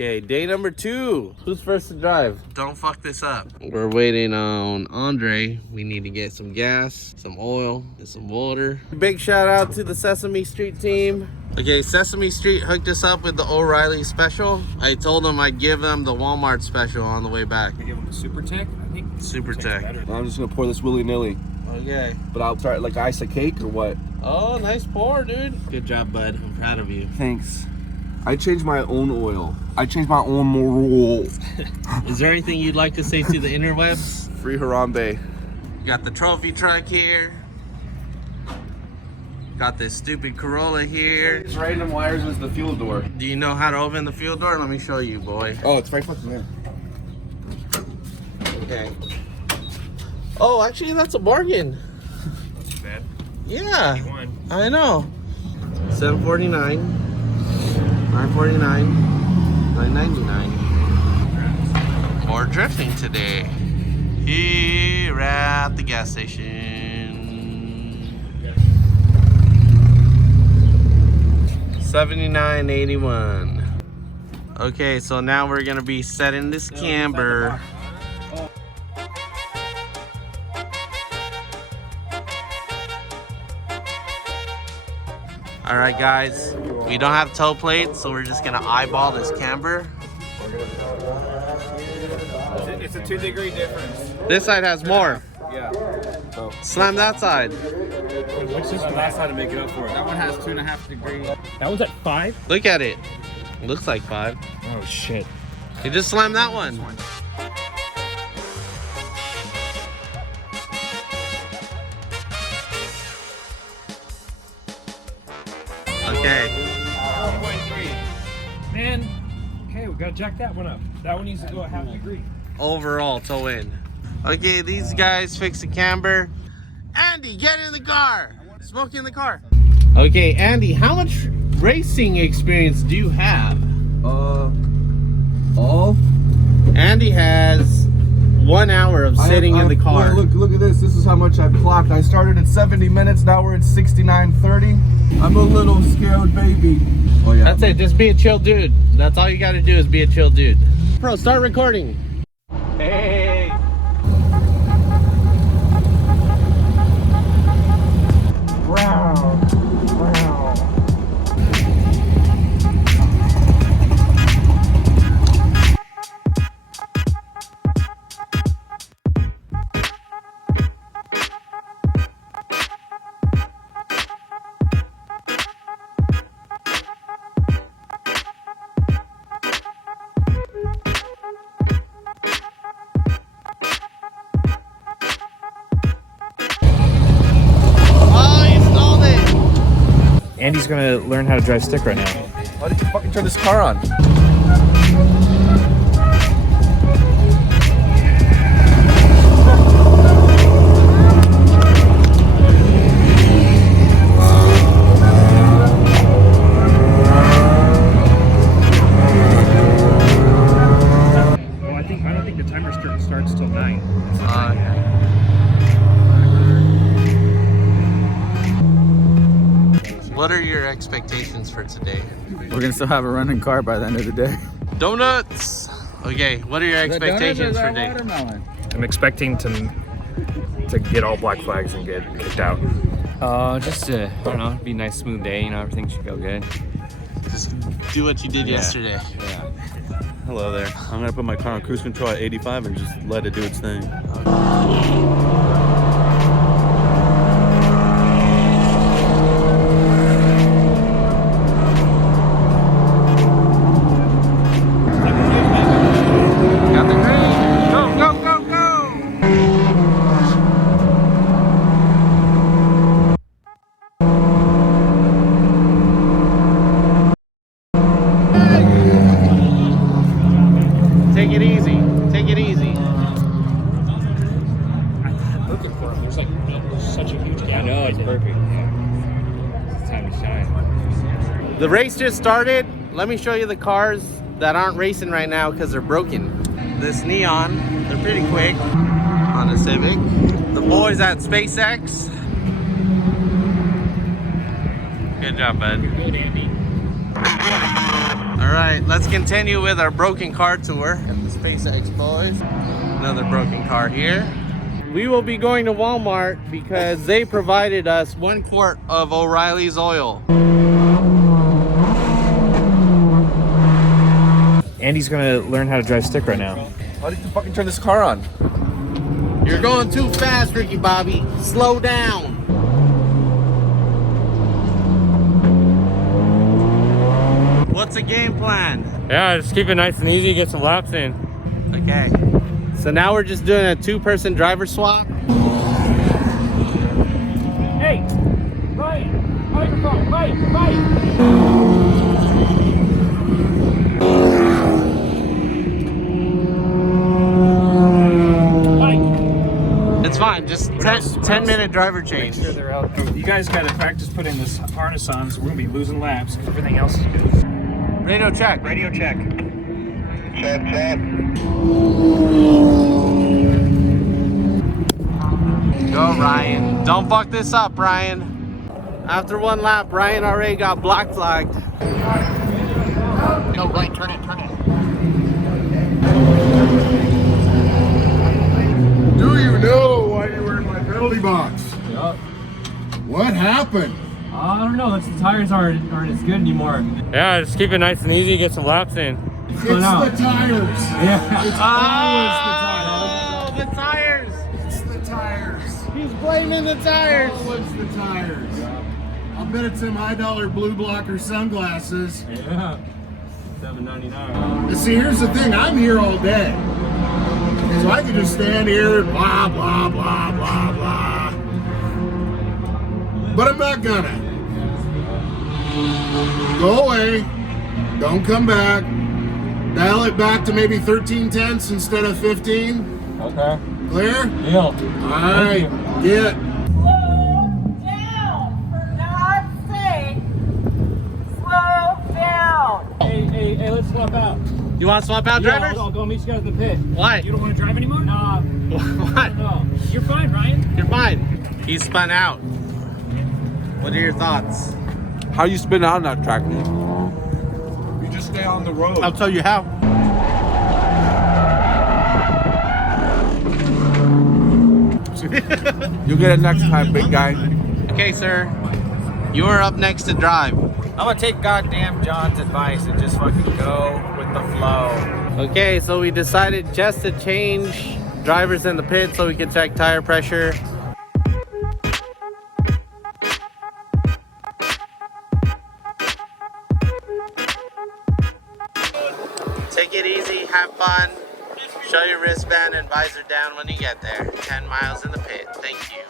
Okay, day number 2. Who's first to drive? Don't fuck this up. We're waiting on Andre. We need to get some gas, some oil, and some water. Big shout out to the Sesame Street team. Okay, Sesame Street hooked us up with the O'Reilly special. I told them I'd give them the Walmart special on the way back. They give them a Super Tech? I think Super Tech. I'm just gonna pour this willy-nilly. Okay. But I'll start like ice a cake or what? Oh, nice pour, dude. Good job, bud. I'm proud of you. Thanks. I changed my own oil. I changed my own moral. Is there anything you'd like to say to the interwebs? Free Harambe. Got the trophy truck here. Got this stupid Corolla here. These random wires is the fuel door. Do you know how to open the fuel door? Let me show you, boy. Oh, it's right fucking there. Okay. Oh, actually, that's a bargain. not too bad. Yeah, 81. I know. $749, $949, $999. More drifting today here at the gas station. 79.81. Okay, so now we're gonna be setting this camber. All right, guys, we don't have toe plates, so we're just gonna eyeball this camber. It's a 2-degree difference. This side has more. Yeah. So, Slam that side. What's this one? Last time to make it up for it. That one has 2.5 degrees. That one's at 5? Look at it. Looks like 5. Oh, shit. You just slam that one. Okay. 4.3. Man, okay, we gotta jack that one up. That one needs to go a 0.5 degree. Overall toe in. Okay, these guys fix the camber. Andy, get in the car. Smoke in the car. Okay, Andy, how much racing experience do you have? all? Andy has 1 hour of sitting in the car. Look at this. This is how much I clocked. I started at 70 minutes. Now we're at 69:30. I'm a little scared baby. Oh yeah. That's it. Just be a chill dude. That's all you got to do is be a chill dude. Bro, start recording. Hey. Wow. Andy's gonna learn how to drive stick right now. Why did you fucking turn this car on? Well, I don't think the timer starts till 9. What are your expectations for today? We're gonna still have a running car by the end of the day. Donuts. Okay, what are your expectations for today? Watermelon. I'm expecting to get all black flags and get kicked out. Just I don't know, be a nice smooth day, you know, everything should go good. Just do what you did yesterday. Yeah. Hello there. I'm gonna put my car on cruise control at 85 and just let it do its thing. Got the green. Go, go, go, go. Take it easy. Take it easy. Looking for him. There's like such a huge gap. I know, it's perfect. Yeah. It's time to shine. The race just started. Let me show you the cars that aren't racing right now because they're broken. This Neon, they're pretty quick on a Civic. The boys at SpaceX. Good job, bud. Good, Andy. All right, let's continue with our broken car tour at the SpaceX boys. Another broken car here. We will be going to Walmart because they provided us 1 quart of O'Reilly's oil. Andy's gonna learn how to drive stick right now. Why did you fucking turn this car on? You're going too fast, Ricky Bobby. Slow down. What's the game plan? Yeah, just keep it nice and easy, get some laps in. Okay. So now we're just doing a 2-person driver swap. Hey, Ryan, microphone, Mike. It's fine, just 10-minute driver change. Make sure they're out. You guys gotta practice putting this harness on, so we're gonna be losing laps. Everything else is good. Radio check. Radio check. Check. Go, Ryan. Don't fuck this up, Ryan. After 1 lap, Ryan already got block flagged. No, right, turn it. Do you know why you were in my penalty box? Yup. What happened? I don't know. The tires aren't as good anymore. Yeah, just keep it nice and easy, get some laps in. It's the tires. Yeah. It's always The tires. It's the tires. He's blaming the tires. Always the tires. I'll bet it's them high-dollar blue blocker sunglasses. Yeah. $7.99. See, here's the thing. I'm here all day. So I can just stand here and blah, blah, blah, blah, blah. But I'm not gonna. Go away. Don't come back. Dial it back to maybe 13 tenths instead of 15. Okay. Clear? Deal. All right. Get. Slow down, for God's sake. Slow down. Hey, let's swap out. You want to swap out drivers? I'll go meet you guys in the pit. Why? You don't want to drive anymore? Nah. What? No. You're fine, Ryan. You're fine. He's spun out. What are your thoughts? How you spin out on that track? You just stay on the road. I'll tell you how. You'll get it next time, big guy. Okay, sir. You are up next to drive. I'm gonna take goddamn John's advice and just fucking go with the flow. Okay, so we decided just to change drivers in the pit so we can check tire pressure. Take it easy, have fun. Show your wristband and visor down when you get there. 10 miles in the pit. Thank you.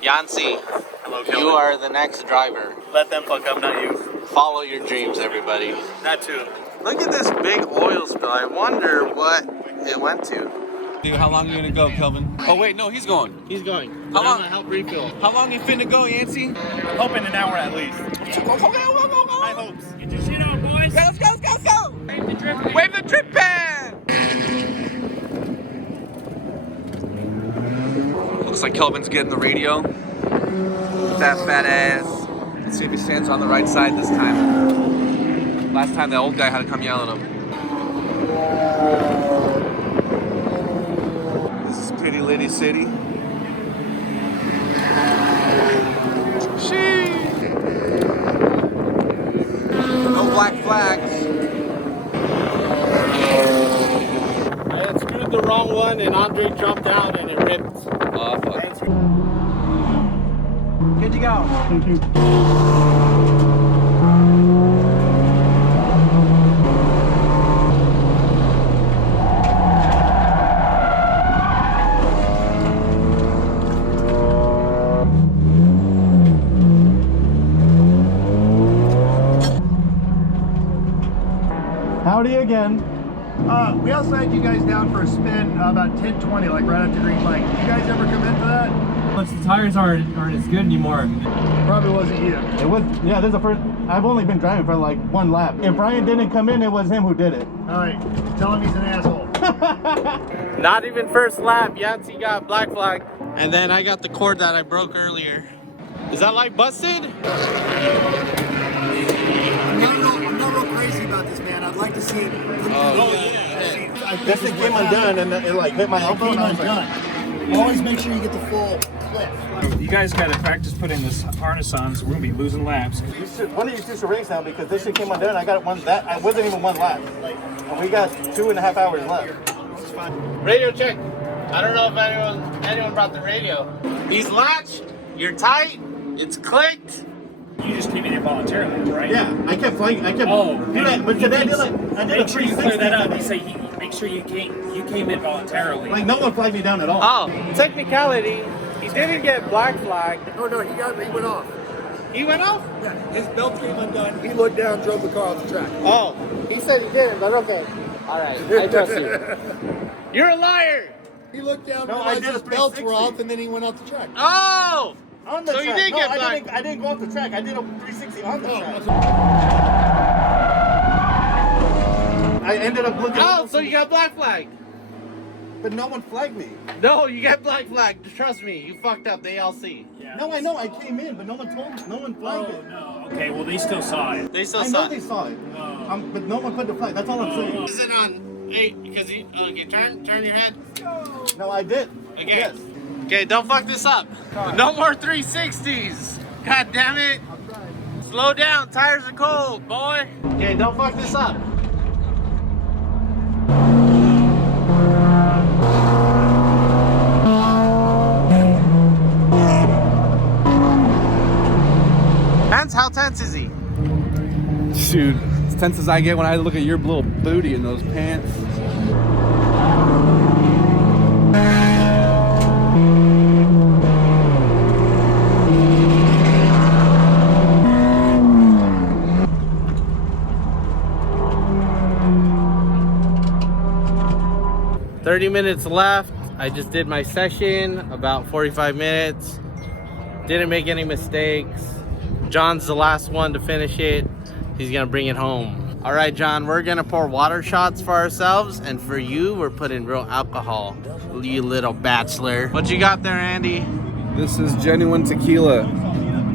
Yancy, you are the next driver. Let them fuck up, not you. Follow your dreams, everybody. Not too. Look at this big oil spill. I wonder what it went to. Dude, how long are you gonna go, Kelvin? Oh wait, no, he's going. He's going. How I'm long? gonna help refill. How long you finna go, Yancy? Hoping an hour at least. High hopes. Get your shit on, boys. Let's go! Wave the drip. Wave the trip pan! Looks like Kelvin's getting the radio. That fat ass. Let's see if he stands on the right side this time. Last time that old guy had to come yell at him. This is Pity Litty City. No black flags. I had screwed the wrong one and Andre jumped out and it ripped. Oh, fuck. Good to go. Howdy again. We also had you guys down for a spin about 10:20, like right after green light. You guys ever come into that? Once the tires aren't as good anymore. Probably wasn't you. It was, yeah, this is the first, I've only been driving for like one lap. If Brian didn't come in, it was him who did it. All right, tell him he's an asshole. Not even first lap, Yancy got black flag. And then I got the cord that I broke earlier. Is that light busted? I'm not real crazy about this, man. I'd like to see it. This thing came undone and it like hit my elbow. Came undone. Always make sure you get the full clip. You guys got to practice putting this harness on, so we're gonna be losing laps. One of you two should race now because this shit came undone. I got one that I wasn't even one lap. And we got 2.5 hours left. Radio check. I don't know if anyone brought the radio. These latch, you're tight, it's clicked. You just came in involuntarily, right? Yeah, I kept flying. I kept. Oh, but today I did a make sure you clear that up. 360. You say make sure you came in voluntarily. Like no one flagged me down at all. Oh, technicality, he didn't get black flagged. Oh no, he went off. He went off? Yeah, his belt came undone. He looked down, drove the car off the track. Oh, he said he didn't, but okay. All right, I trust you. You're a liar. He looked down, No, I realized did his a belts were 360. off, and then he went off the track. Oh, On the so track. you did No, get I black. I didn't go off the track. I did a 360 on the track. I ended up looking. Oh, so you got black flag. But no one flagged me. No, you got black flag. Trust me, you fucked up. They all see. No, I know. I came in, but no one told me. No one flagged it. No. Okay, well they still saw it. They still I saw know they saw it. But no one put the flag. That's all I'm saying. Is it on 8? Because you okay, turn your head. No, I did. Okay. Yes. Okay, don't fuck this up. No more 360s. God damn it. Slow down. Tires are cold, boy. Okay, don't fuck this up. Hans, how tense is he? Dude, as tense as I get when I look at your little booty in those pants. $30 minutes left. I just did my session, about 45 minutes. Didn't make any mistakes. John's the last one to finish it. He's gonna bring it home. All right, John, we're gonna pour water shots for ourselves, and for you, we're putting real alcohol. You little bachelor. What you got there, Andy? This is genuine tequila,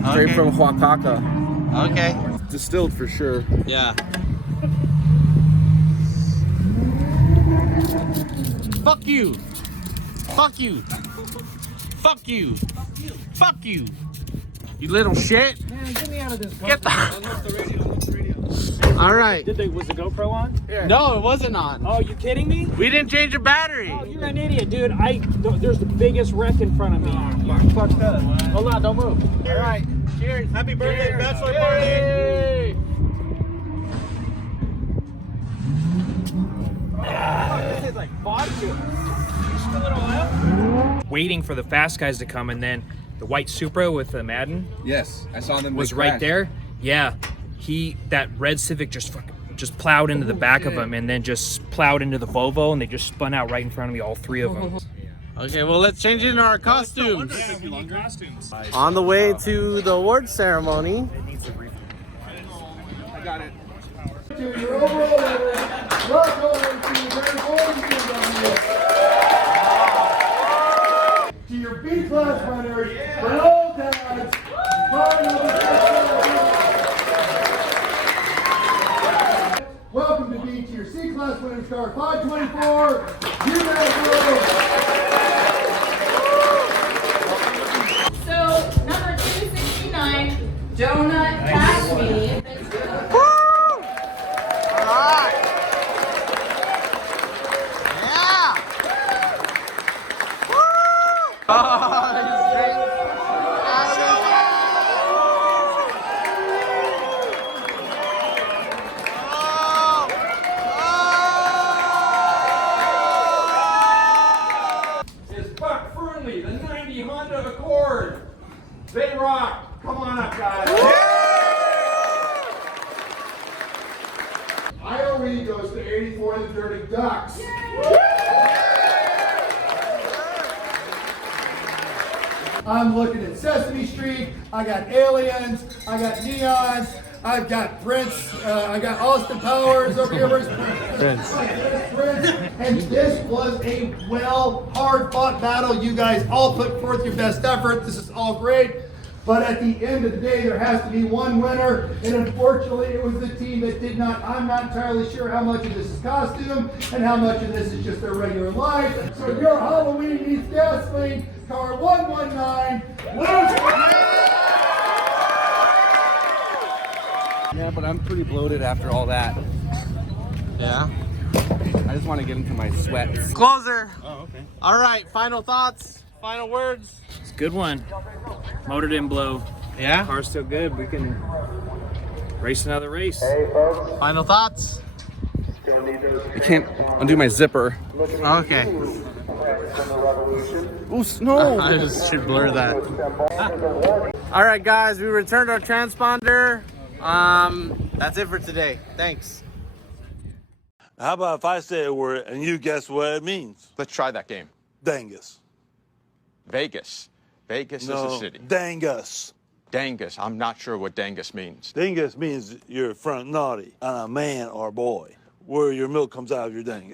straight Okay. from Oaxaca. Okay. Distilled for sure. Yeah. Fuck you. Fuck you. Fuck you. Fuck you. You little shit. Man, get me out of this. Get the. All right. Was the GoPro on? No, it wasn't on. Oh, you kidding me? We didn't change the battery. Oh, you're an idiot, dude. There's the biggest wreck in front of me. You fucked up. Hold on, don't move. All right. Cheers. Happy birthday, Cheers. bachelor Yay. This is like vodka. Waiting for the fast guys to come, and then the white Supra with the Madden Yes, I saw them. was right there. Yeah, that red Civic just plowed into the back of him, and then just plowed into the Volvo, and they just spun out right in front of me, all three of them. Okay, well, let's change into our costumes. Yeah, we need costumes. On the way to the award ceremony. I got it. To your overall level, welcome to the very important to your B-class runners, below tags, car number 6. Welcome to B to your C-class winning car, 524, So, number 269, Donut Catch Me. Is Buck Fernley, the 90 Honda Accord. They rock. Come on up, guys. 3 goes to 84 and 30 Ducks. I'm looking at Sesame Street. I got aliens. I got neons. I've got Prince. I got Austin Powers over here. Where's Prince? Prince. And this was a hard-fought battle. You guys all put forth your best effort. This is all great. But at the end of the day, there has to be one winner. And unfortunately, it was the team that did not. I'm not entirely sure how much of this is costume and how much of this is just their regular life. So your Halloween meets gasoline, car 119. Yeah, but I'm pretty bloated after all that. Yeah. I just want to get into my sweats. Closer. Oh, okay. All right, final thoughts, final words. It's a good one. Motor didn't blow. Yeah? Car's still good. We can race another race. Final thoughts? I can't undo my zipper. Okay. Ooh, no! I just should blur that. All right, guys, we returned our transponder. That's it for today. Thanks. How about if I say a word and you guess what it means? Let's try that game. Dangus. Vegas. Vegas No, is a city. Dangus. Dangus. I'm not sure what Dangus means. Dangus means you're front naughty on a man or boy, where your milk comes out of your dangus.